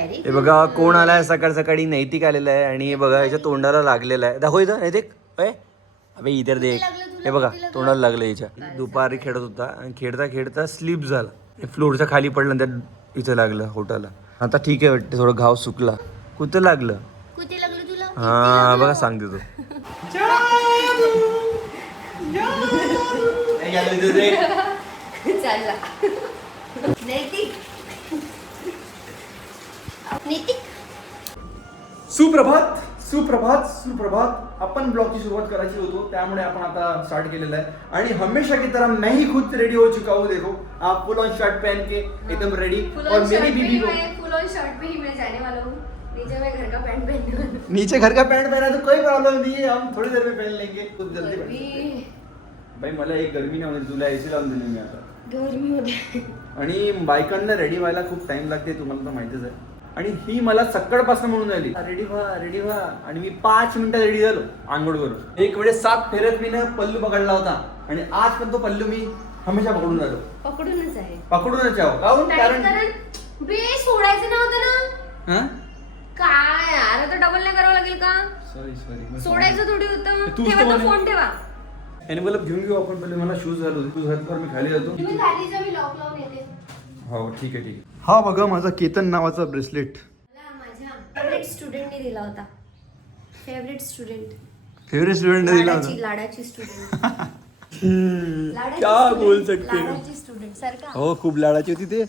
हे बघा कोण आलाय सकाळ सकाळी. नैतिक आलेला आहे आणि हे बघा याच्या तोंडाला लागलेला आहे. दाखव इथं नैतिक. अबे इतर देख. हे बघा तोंडाला लागलं याच्या. दुपारी खेळत होता आणि खेळता खेळता स्लिप झाला. फ्लोरच्या खाली पडलं त्या इथं लागलं होटाला. आता ठीक आहे वाटतं थोडं घाव सुकला. कुठं लागलं? हा बघा सांगते तू. सुप्रभात सुप्रभात सुप्रभात. आपण ब्लॉगची सुरुवात करायची होतो त्यामुळे आपण आता स्टार्ट केलेला आहे. आणि हमेशा की तरह मैं ही खुद रेडी हो चुका हूँ. देखो आप फुल ऑन शर्ट पहन के एकदम रेडी. और मेरी बीबी को फुल ऑन शर्ट में ही मैं जाने वाला हूँ. नीचे मैं घर का पैंट पहनने वाला हूँ. नीचे घर का पैंट पहना तो कोई प्रॉब्लम नहीं है. हम थोड़ी देर में पहन लेंगे. कुछ जल्दी भाई मला एक गर्मी नाही होती. तुला एसी लावून दिली मी आता. गर्मी होते. आणि बायकांना रेडी व्हायला खूप टाइम लागते तुम्हाला तर माहितीच आहे. आणि ही मला सकाळपासून म्हणून राहिली रेडी व्हा आणि मी 5 मिनिटात रेडी झालो आंघोळ करून. एक वेळेस 7 फेऱ्यात मी ना पल्लू पकडला होता आणि आज पण तो पल्लू मी हमेशा पकडून आलो. पकडूनच आहे. पकडूनच आहो. काहून? कारण बे सोडायचं नव्हतं ना. हा काय यार आता डबल नाही करावं लागेल का? सॉरी सोडायचं थोडी होतं. तूच ठेवा तर तो म्हणे. फोन ठेवा. एनवेलप घेऊन घेऊ आपण. पहिले मला शूज घालू. शूज घातल्यावर मी खाली जातो. तुम्ही खाली जा, मी लॉक लावून येते. हो ठीक आहे. हा बघा माझा केतन नावाचा ब्रेसलेट. मला माझ्या फेवरेट स्टुडंटने दिला होता. Favourite student. फेवरेट स्टुडंट दिला होता. लाडाची स्टुडंट. क्या बोल सकते हो. लाडाची स्टुडंट सारखा. हो खूप लाडाची होती ते.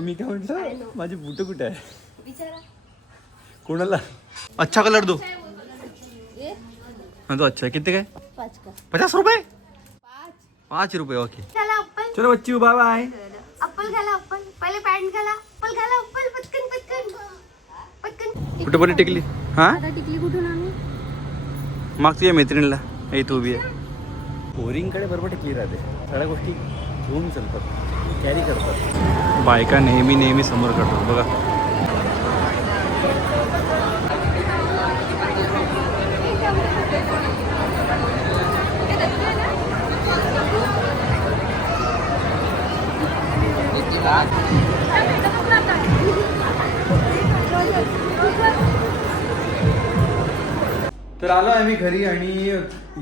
मी काय म्हटलं माझी बूट कुठे आहे? विचारा. कोणाला? अच्छा कलर दो. ये हाँ तो अच्छा है. कितने का है? 5 का. 50 रुपए. 5. 5 रुपए. ओके चला अप्पल. चलो बच्ची बाय बाय. अप्पल घाला. अप्पल पहिले पॅन्ट घाला. अप्पल घाला. अप्पल पटकन पटकन पटकन. कुठे पर्यंत टिकली? हा आता टिकली कुठून आणू? माग तुझ्या मैत्रिणीला हे तू उभी आहे. पोरींकडे बरोबर टिकली राहते. सगळ्या गोष्टी घेऊन चालतात, कॅरी करतात. बायका नेहमी समोर करतात बघा. तर आलो आम्ही घरी आणि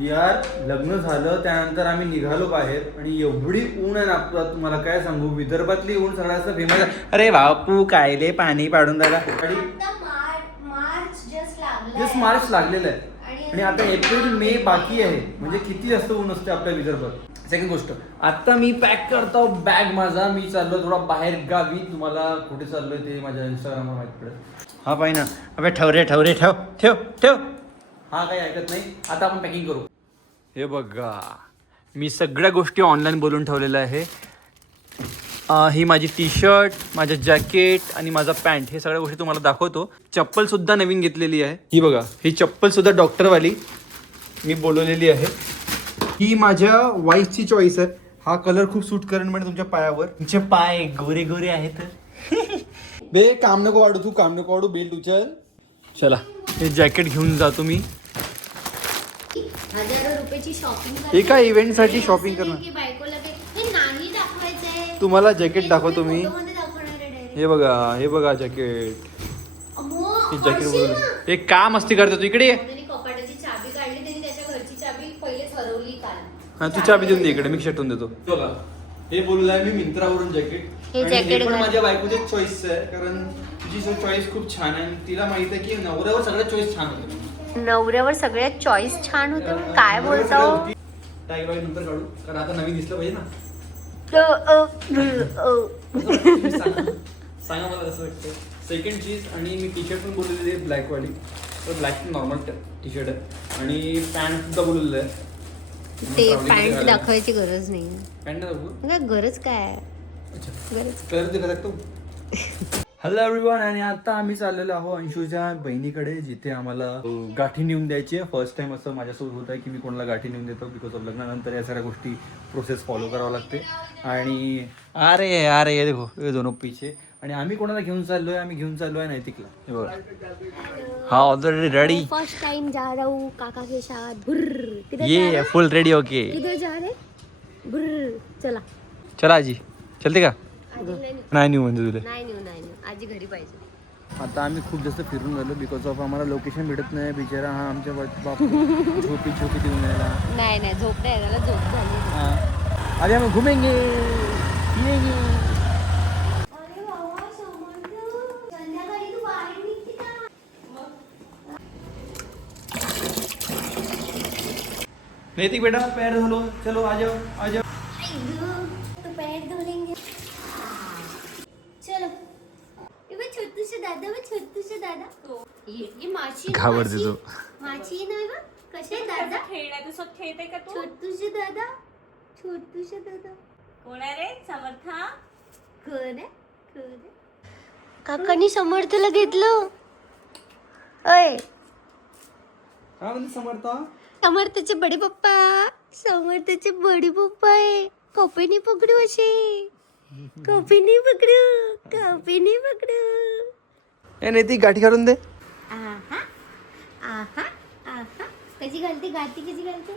यार लग्न झालं त्यानंतर आम्ही निघालो बाहेर आणि एवढी ऊन आहे ना तुम्हाला काय सांगू. विदर्भातली ऊन सगळ्यात फेमस आहे. अरे बापू कायले पाणी पाडून राहिला. जस्ट मार्च लागलेलं आहे आणि आता एप्रिल मे बाकी आहे. म्हणजे किती जास्त ऊन असते आपल्या विदर्भात. सेकंड गोष्ट आता मी पॅक करतो बॅग माझा. मी चाललो थोडा बाहेर गावी. तुम्हाला कुठे चाललोय ते माझ्या इंस्टाग्रामवर माहिती पडेल. हा पाहिजे ना. अबे ठेव रे ठेव. हा काही ऐकत नाही. आता आपण पॅकिंग करू. हे बघा मी सगळ्या गोष्टी ऑनलाईन बोलून ठेवलेल्या आहे. ही माझी टी शर्ट, माझं जॅकेट आणि माझा पॅन्ट हे सगळ्या गोष्टी तुम्हाला दाखवतो. चप्पल सुद्धा नवीन घेतलेली आहे. ही बघा ही चप्पल सुद्धा डॉक्टरवाली मी बोलवलेली आहे. ही माझ्या वाईफची चॉईस आहे. हा कलर खूप सूट करेन म्हणजे तुमच्या पायावर. तुमचे पाय गोरे गोरे आहेत. बे काम नको वाढू. तू काम नको वाढू. बेल्ट उचल. चला हे जॅकेट घेऊन जातो मी. 1000 रुपयाची शॉपिंग. एका इव्हेंट साठी शॉपिंग करणार. नाही दाखवायचंय. तुम्हाला जॅकेट दाखवतो मी. हे बघा जॅकेट. हे जॅकेट बोलून एक काम असते करतो तू. इकडे ये. कपाटाची चाबी काढली त्यांनी. त्याच्या घरची चाबी पहिलेच हरवली काल. हा तू चाबी देऊन दे इकडे. मी शटून देतो. बघा हे बोललो आहे मी मिंत्रावरून जॅकेट. हे जॅकेट पण माझ्या बायकोचे चॉईस आहे कारण तुझी चॉईस खूप छान आहे. तिला माहित आहे की नवऱ्यावर सगळ्या चॉईस छान होते. नवऱ्यावर सगळ्यात चॉईस छान होतं. काय बोलतो? टाईगर नंतर काढू कारण आता नवीन दिसलं पाहिजे ना. सांगा मला कसं वाटतं. सेकंड चीज आणि मी टी शर्ट पण बोललेली आहे ब्लॅकवाली. तर ब्लॅक नॉर्मल टी शर्ट आहे आणि पॅन्ट सुद्धा बोललेलं आहे. ते पॅन्ट दाखवायची गरज नाही. पॅन्ट दाखवू काय गरज काय? अच्छा गरज कलर दिला तो. Hello everyone. आणि आता आम्ही चाललेलो आहो अंशूच्या बहिणीकडे जिथे आम्हाला गाठी नेऊन द्यायची आहे. फर्स्ट टाइम असं माझ्यासोबत होत आहे की मी कोणाला गाठी नेऊन देतो. बिकॉज ऑफ लग्नानंतर या सगळ्या गोष्टी प्रोसेस फॉलो करावं लागते. आणि अरे ये देखो ये दोनों पीछे. आणि आम्ही कोणाला घेऊन चाललोय. आम्ही घेऊन चाललोय नैतिकला. हे बघा हा ऑलरेडी रेडी. फर्स्ट टाइम जा रहा हूँ काका के साथ. बुर्र. ये फुल रेडी ओके. किधर जा रहे? बुर्र. चला आजी चलते का? आजी नाही नेऊ म्हणजे तुला. नाही आजी घरी पाहिजे. आता आम्ही खूप जास्त फिरून झालो बिकॉज ऑफ आम्हाला लोकेशन भेटत नाही. बिचारा हा आमच्या बाप झोपी देऊन यायला. नाही नाही झोप नाही त्याला झोप झाली. हाँ अरे हम घूमेंगे पिएंगे. अरे बाबा समर्थ संध्याकाळी तू बाहेर निघते का? नैतिक बेटा पैर धो लो, चलो आ जाओ आ जाओ. तो पैर धो लेंगे. चलो ये छोटूशे दादा वो छोटूशे दादा. ये माशी घाबरते तो. माशी नाही बा कसे दादा खेळण्याचं खेळते का तू? छोटूशे दादा छोटूशे दादा कोण आहे रे? समर्था. कोण काकांनी समर्थला घेतलं. अय काय म्हणते समर्था? समर्थचे बडे पप्पा समर्थचे बडे पप्पा आहे. कॉपीने पकडू असे कॉपीने पकडू. ए नैतिक गाठी काढून दे. आहा आहा आहा कशी घालते गाठी कशी घालते.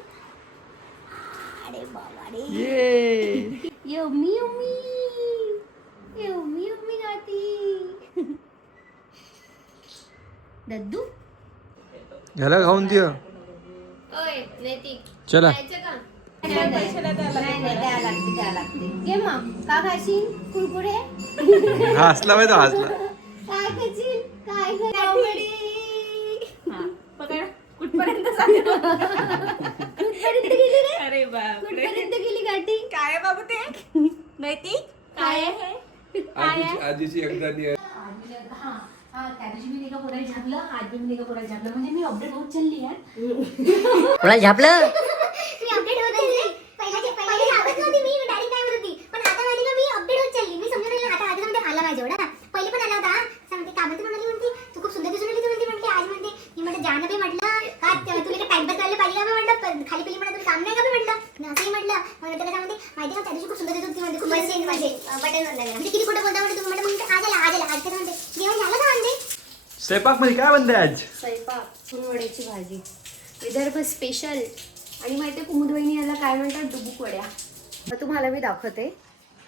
अरे बाबा रे ये यम्मी यम्मी गाठी. दद्दू ह्याला खाऊन दे. ओय नैतिक चला जायचं का? नाही द्या लागते. घे मग का खाशील कुरकुरे. हसला पाहिजे हसला. काय खाशील काय खाशील. पकड. कुठपर्यंत सांग. कुठपर्यंत गेली रे. अरे बापरे. कुठपर्यंत गेली गाठी. काय आहे बाबू ते? नैतिक काय आहे? आजीची एकदा त्या दिवशी मी एका पोराला झापलं, आज मी एका पोराला झापलं, म्हणजे मी अपडेट होत चालली यार. कोणाला झापलं. मी अपडेट होत होती. पहिले सांगत नव्हती मी डायरेक्ट काय होत होती. पण आता माहिती का मी अपडेट होत चालली. मी समजून राहिले आता आधी आला माझ्या एवढा ना. पहिले पण आला होता. सांगते का म्हणते म्हणाली म्हणते तू खूप सुंदर दिसून राहिली. तू म्हणते आज म्हणते मी म्हटलं जाणं बी म्हटलं का तुला काय टाइम पास करायला पाहिजे का म्हटलं खाली पिली म्हणा तुला काम नाही का मी म्हटलं. असंही म्हटलं मग त्याला सांगते माहिती का त्या दिवशी खूप सुंदर दिसत होती म्हणते खूप मस्त म्हणजे बटन म्हणजे किती खोटं बोलता म्हणते तुम्ही म्हणते आज आला आज म्हणते जेवण झालं का म्हणते. स्वयंपाक मध्ये काय बनते आज? स्वयंपाक फुलवड्याची भाजी विदर्भ स्पेशल. आणि माहिती आहे कुमुदवहिनी याला काय म्हणतात डुबुक वड्या. तर तुम्हाला मी दाखवते.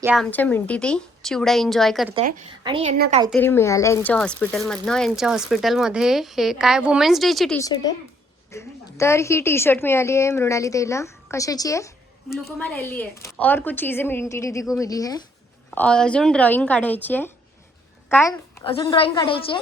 या आमच्या मिंटी ती चिवडा एन्जॉय करताय आणि यांना काहीतरी मिळालं यांच्या हॉस्पिटलमधनं. यांच्या हॉस्पिटलमध्ये हे काय वुमेन्स डेची टी शर्ट आहे. तर ही टी शर्ट मिळाली आहे मृणाली ताईला. कशाची आहे? ग्लुकोमा रॅली आहे. और कुछ चीज़ें मिंटी दीदी को मिली है. और अजून ड्रॉइंग काढायची आहे. काय अजून ड्रॉइंग काढायची आहे.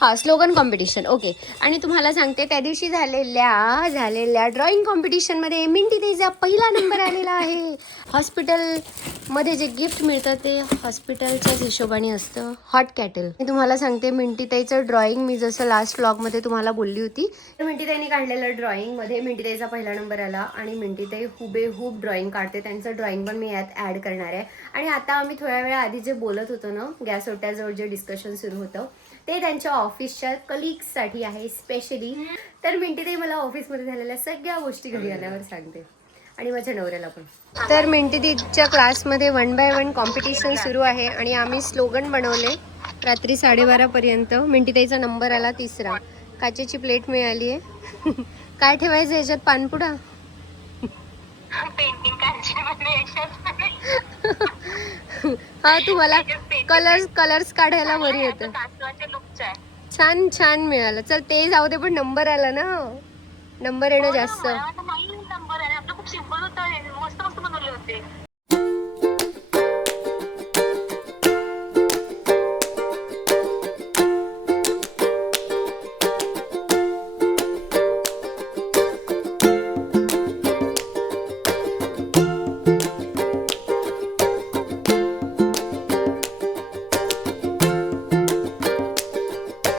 हां स्लोगन कॉम्पिटिशन ओके. आणि तुम्हाला सांगते त्या दिवशी झालेल्या ड्रॉइंग कॉम्पिटिशनमध्ये मिंटी ताईचा पहिला नंबर आलेला आहे. हॉस्पिटलमध्ये जे गिफ्ट मिळतं ते हॉस्पिटलच्याच हिशोबाने असतं. Hot cattle. मी तुम्हाला सांगते मिंटी ताईचं ड्रॉइंग मी जसं लास्ट व्लॉगमध्ये तुम्हाला बोलली होती तर मिंटी ताईने काढलेलं ड्रॉइंगमध्ये मिंटी ताईचा पहिला नंबर आला. आणि मिंटी ताई हुबेहूब ड्रॉइंग काढते. त्यांचं ड्रॉइंग पण मी यात ॲड करणार आहे. आणि आता आम्ही थोड्या वेळा आधी जे बोलत होतो ना गॅस ओट्याजवळ जे डिस्कशन सुरू होतं ते त्यांच्या ऑफिसच्या कलिग्ससाठी आहे स्पेशली. तर मिंटीताई मला ऑफिसमध्ये झालेल्या सगळ्या गोष्टी घरी आल्यावर सांगते आणि माझ्या नवऱ्याला पण. तर मिंटीताईच्या क्लासमध्ये 1 by 1 कॉम्पिटिशन सुरू आहे आणि आम्ही स्लोगन बनवले रात्री 12:30पर्यंत. मिंटीताईचा नंबर आला 3रा. काचेची प्लेट मिळाली आहे. काय ठेवायचं याच्यात पानपुडा. हा तुम्हाला कलर्स काढायला बरी येतं. छान छान मिळालं. चल ते जाऊ दे पण नंबर आला ना. नंबर येणं जास्त. खूप सिंपल होतं मस्त मस्त बनवले होते.